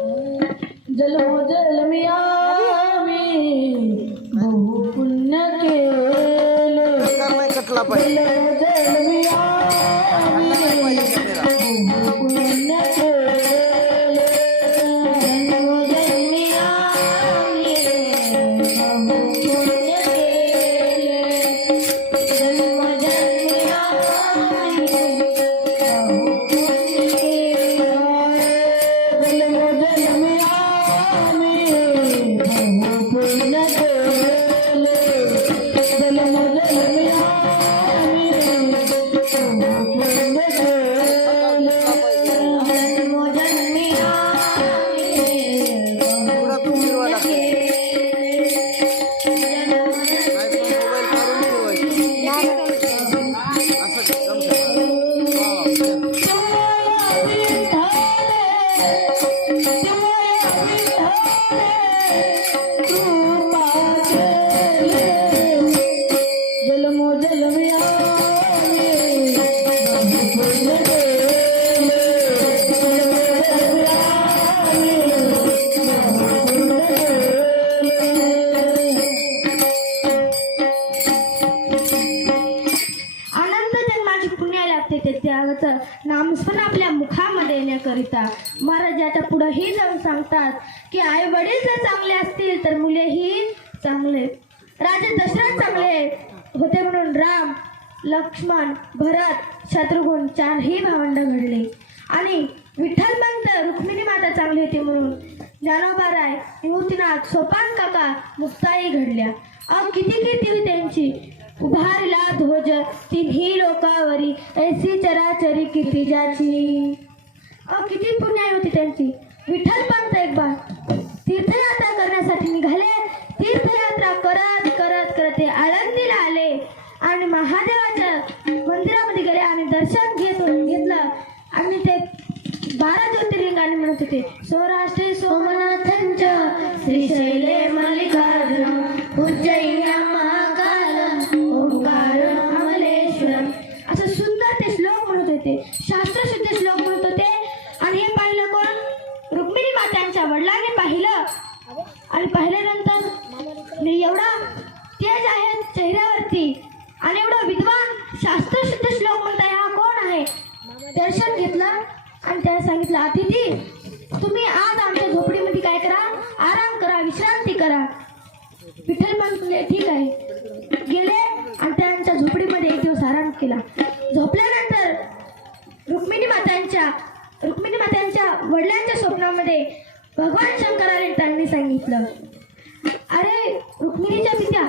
जलो जलमिया मी बहु पुण्य केले। पाहिजे. जलो जलमिया येण्याकरिता महाराजाच्या पुढेही जाऊन सांगतात की आई वडील जर चांगले असतील तर मुलेही चांगले. राजा दशरथ चांगले होते म्हणून राम लक्ष्मण भरत शत्रुघ्न चारही भावंड घडले. आणि विठ्ठलपंत रुक्मिणी माता चांगली होती म्हणून ज्ञानोबाराय विभूतीनाथ सोपान काका मुक्ताई घडल्या. अ किती किती होती त्यांची. उभारला ध्वज तिन्ही लोकावरी ऐसी चराचरी किती ज्याची किती पुण्याई होती त्यांची विठ्ठल पंत एक बार. तीर्थयात्रा करण्यासाठी निघाले. तीर्थयात्रा करत करत करत ते आळंदीला आले. आणि महादेवाच्या मंदिरामध्ये गेले आणि दर्शन घेत घेतलं. आणि ते बारा ज्योतिर्लिंगाने म्हणत होते सौराष्ट्री सोमनाथंच श्रीशैले मल्लिकार्जुन उज्जैया पाहिलं. आणि पाहिल्यानंतर एवढा तेज आहे चेहऱ्यावरती. आणि एवढा विद्वान शास्त्रशुद्ध श्लोक म्हणताय हा कोण आहे? दर्शन घेतलं. आणि त्याने सांगितलं अतिथी तुम्ही आज आमच्या झोपडीमध्ये काय करा? आराम करा विश्रांती करा. विठ्ठल म्हणले ठीक आहे. गेले आणि त्यांच्या झोपडीमध्ये एक दिवस आराम केला. झोपल्यानंतर रुक्मिणी मातांच्या रुक्मिणी मातांच्या वडिलांच्या स्वप्नामध्ये भगवान शंकराने त्यांनी सांगितलं. अरे रुक्मिणीच्या पित्या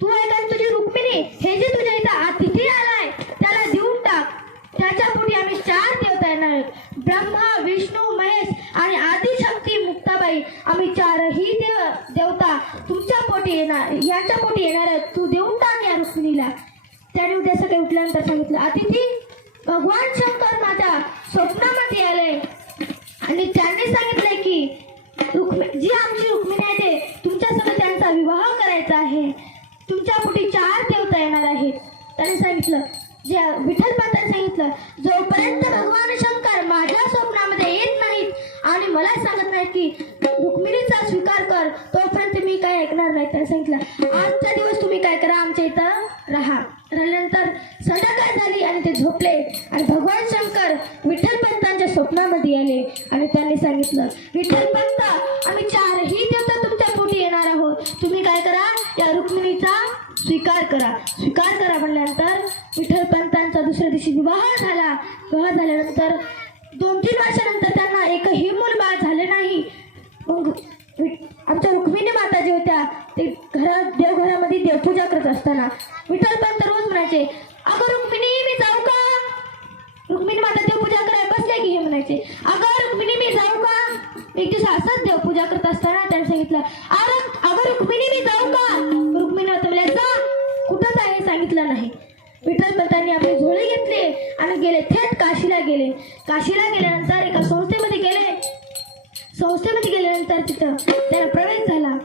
तू ऐकाल तुझी रुक्मिणी हे जे तुझ्या इथं अतिथी आलाय त्याला देऊन टाक. त्याच्या पोटी आम्ही चार देवता येणार ब्रह्मा विष्णू महेश आणि आदिशक्ती मुक्ताबाई आम्ही चारही देव देवता तुमच्या पोटी येणार याच्या पोटी येणार आहेत. तू देऊन टाक या रुक्मिणीला. त्याने उद्या सकाळी उठल्यानंतर सांगितलं अतिथी भगवान शंकर माझ्या स्वप्नामध्ये आले. आणि त्यांनी सांगितलंय की रुक्मिणी जी आमची रुक्मिणी आहे ते तुमच्यासोबत त्यांचा विवाह करायचा आहे. तुमच्यापुढे चार देवता येणार आहेत. त्याने सांगितलं जे विठ्ठल सांगितलं जोपर्यंत भगवान शंकर माझ्या स्वप्नामध्ये येत नाहीत आणि मला सांगत नाहीत की रुक्मिणीचा स्वीकार कर तोपर्यंत मी काय ऐकणार नाही. त्याने सांगितलं आजचा दिवस तुम्ही काय करा आमच्या इथं राहा. राहिल्यानंतर संध्याकाळ झाली आणि ते झोपले आणि भगवान शंकर विठ्ठल पंतांच्या स्वप्नामध्ये आले आणि सांगितलं विठ्ठल पंत आम्ही चारही देवता तुमच्या पोटी येणार आहोत. तुम्ही काय करा या रुक्मिणीचा स्वीकार करा. स्वीकार करा म्हणल्यानंतर विठ्ठल पंतांचा दुसऱ्या दिवशी विवाह झाला. विवाह झाल्यानंतर दोन तीन वर्षानंतर त्यांना एकही मूल बाळ झाले नाही. मग आमच्या रुक्मिणी माता जे होत्या. ते घरात देवघरामध्ये देवपूजा करत असताना विठ्ठल पंत रोज म्हणायचे अगं रुक्मिणी मी जाऊ का रुक्मिणी माता देवपूजा करायला बसले की हे म्हणायचे अगं रुक्मिणी मी जाऊ का एक दिवस पूजा करत असताना त्याने सांगितलं अरे अगं रुक्मिणी मी जाऊ का? रुक्मिणी माता म्हणल्या जा. कुठंच आहे सांगितलं नाही. विठ्ठल पंतांनी आपले झोळे घेतले आणि गेले थेट काशीला गेले. काशीला गेल्यानंतर एका संस्थेमध्ये गेले. संस्थेमध्ये गेल्यानंतर तिथं त्याला प्रवेश झाला.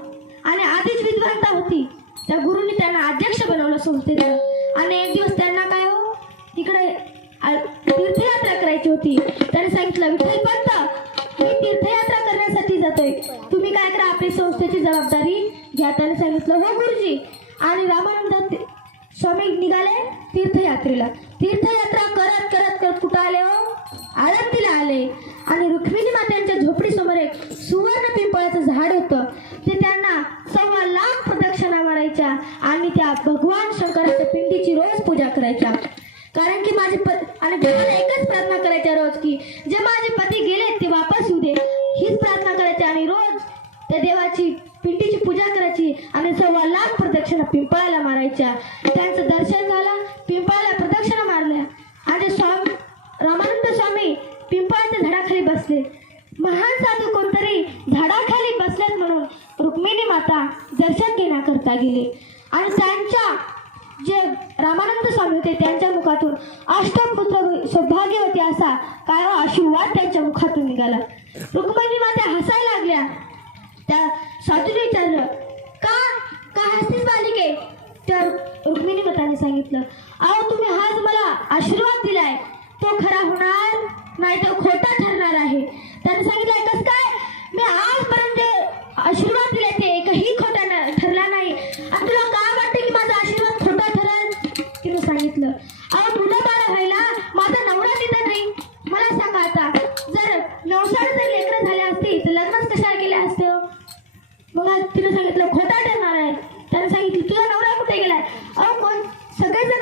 आणि आधीच विद्वानता होती. त्या गुरुनी त्यांना अध्यक्ष बनवलं संस्थेचं आणि एक दिवस त्यांना काय हो तिकडे आ- संस्थेची जबाबदारी घ्या त्याने सांगितलं हो गुरुजी. आणि रामानंद स्वामी निघाले तीर्थयात्रेला. तीर्थयात्रा करत करत करत कुठं आले हो? आळंदीला आले. आणि रुक्मिणी मात्यांच्या झोपडीसमोर एक सुवर्ण पिंपळाचं झाड होतं. ते त्यांना सव्वा लाख प्रदक्षिणा मारायच्या आणि त्या भगवान शंकराच्या पिंडीची रोज पूजा करायच्या. कारण की माझे पत आणि देवाला एकच प्रार्थना करायच्या रोज की जे माझे पती गेले ते वापस येऊ दे हीच प्रार्थना करायची आणि रोज त्या देवाची पिंडीची पूजा करायची आणि सव्वा लाख प्रदक्षिणा पिंपळाला मारायच्या त्यांचं दर्शन झालं पिंपळाला प्रदक्षिणा मारल्या आणि स्वामी रामानंद स्वामी पिंपळाच्या झाडाखाली बसले महान साधू कोणतरी झाडाखाली बसलेत म्हणून रुक्मिणी माता दर्शन घेण्याकरता गेले. आणि त्यांच्या जे रामानंद स्वामी होते त्यांच्या मुखातून अष्टपुत्र सौभाग्यवती असा काय आशीर्वाद त्यांच्या मुखातून निघाला. रुक्मिणी माता हसायला लागल्या. त्या साधूने विचारलं का का हसतीस बालिके? तर रुक्मिणी माताने सांगितलं अहो तुम्ही हाच मला आशीर्वाद दिलाय. तो खरा होणार नाही तर खोटा ठरणार आहे. त्याने सांगितलं कसं काय? मी आजपर्यंत आशीर्वाद दिले ते एकही खोटा न- ठरला नाही. आणि तुला काय वाटतं की माझा आशीर्वाद खोटा ठरेल? तिने सांगितलं अहो मुलं बाळा व्हायला माझा नवरा तिथं नाही. मला सांगा आता जर नवसाळ जर लेकरं झाले असते तर लग्नच कशाला केले असतं? मग तिने सांगितलं खोटा ठरणार आहे. त्याने सांगितलं तुझा नवरा कुठे गेलाय? अहो कोण? सगळेजण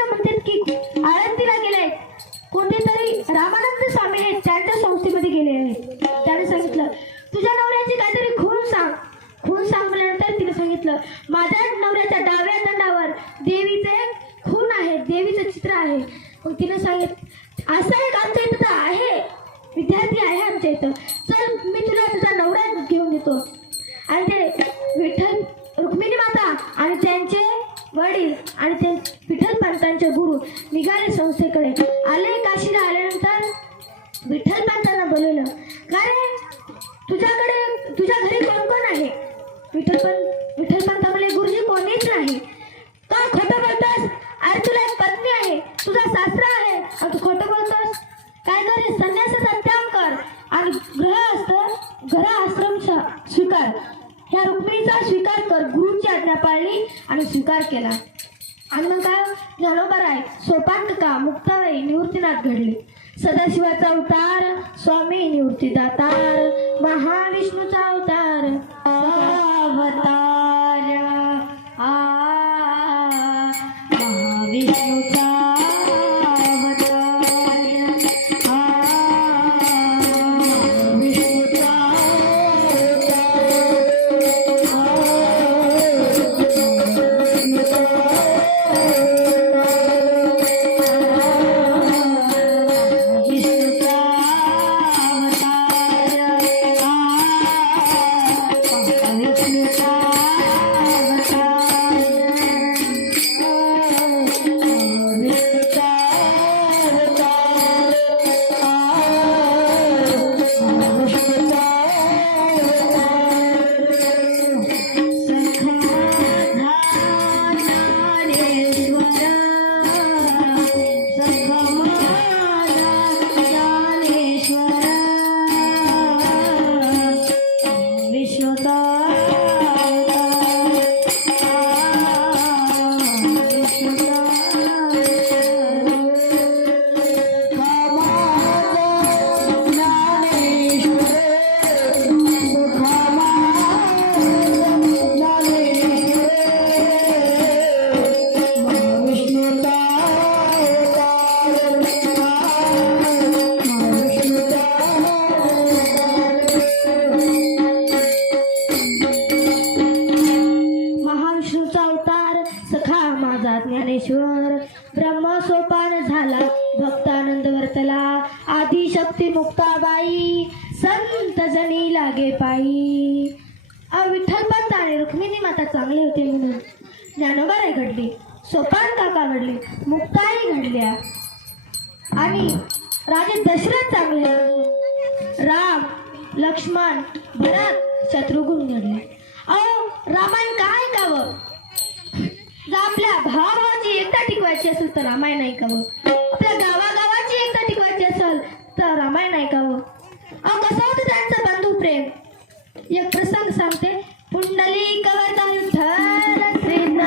आमच्या इथं तर आहे. विद्यार्थी आहे आमच्या इथं. चल मी तुला तुझा नवरा घेऊन देतो आणि ते विठ्ठल रुक्मिणी माता आणि त्यांचे वडील आणि ते विठ्ठल पंतांचे गुरु निघाले संस्थेकडे. आले काशीला आल्यानंतर विठ्ठल पंतांना बोलवलं का रे? तुझ्याकडे तुझ्या घरी कोण कोण आहे? विठ्ठल पंत विठ्ठल पंत म्हणले गुरुजी कोणीच नाही का खोटं बोलतोस अरे तुला एक पत्नी आहे तुझा सासरा आहे आणि तू खोटं बोलतोस काय कर संन्यासाचा त्याग कर आणि ग्रह असत घरा आश्रम श- स्वीकार ह्या रुक्मिणीचा स्वीकार कर गुरुची आज्ञा पाळली आणि स्वीकार केला. आणि मग काय? ज्ञानोबा आहे का? मुक्ताबाई निवृत्तीनाथ घडली. सदाशिवाचा अवतार स्वामी निवृत्ती दातार महाविष्णूचा अवतार. अवतार महाविष्णूचा मुक्ताबाई संत जनी लागे पायी. अ विठ्ठल पंत आणि रुक्मिणी माता चांगले होते म्हणून. ज्ञानोबाई घडली सोपान काका घडले मुक्ताई घडल्या. आणि राजे दशरथ चांगले राम लक्ष्मण भरत शत्रुघ्न घडले. अहो रामायण काय ऐकावं? जर आपल्या भावाची एकता टिकवायची असेल तर रामायण ऐकावं. आपल्या गावागाव महाभारताला रामायण ऐकावं. अहो कसा होतं त्यांचं बंधू प्रेम? एक प्रसंग सांगते. पुंडली वर्धन युद्ध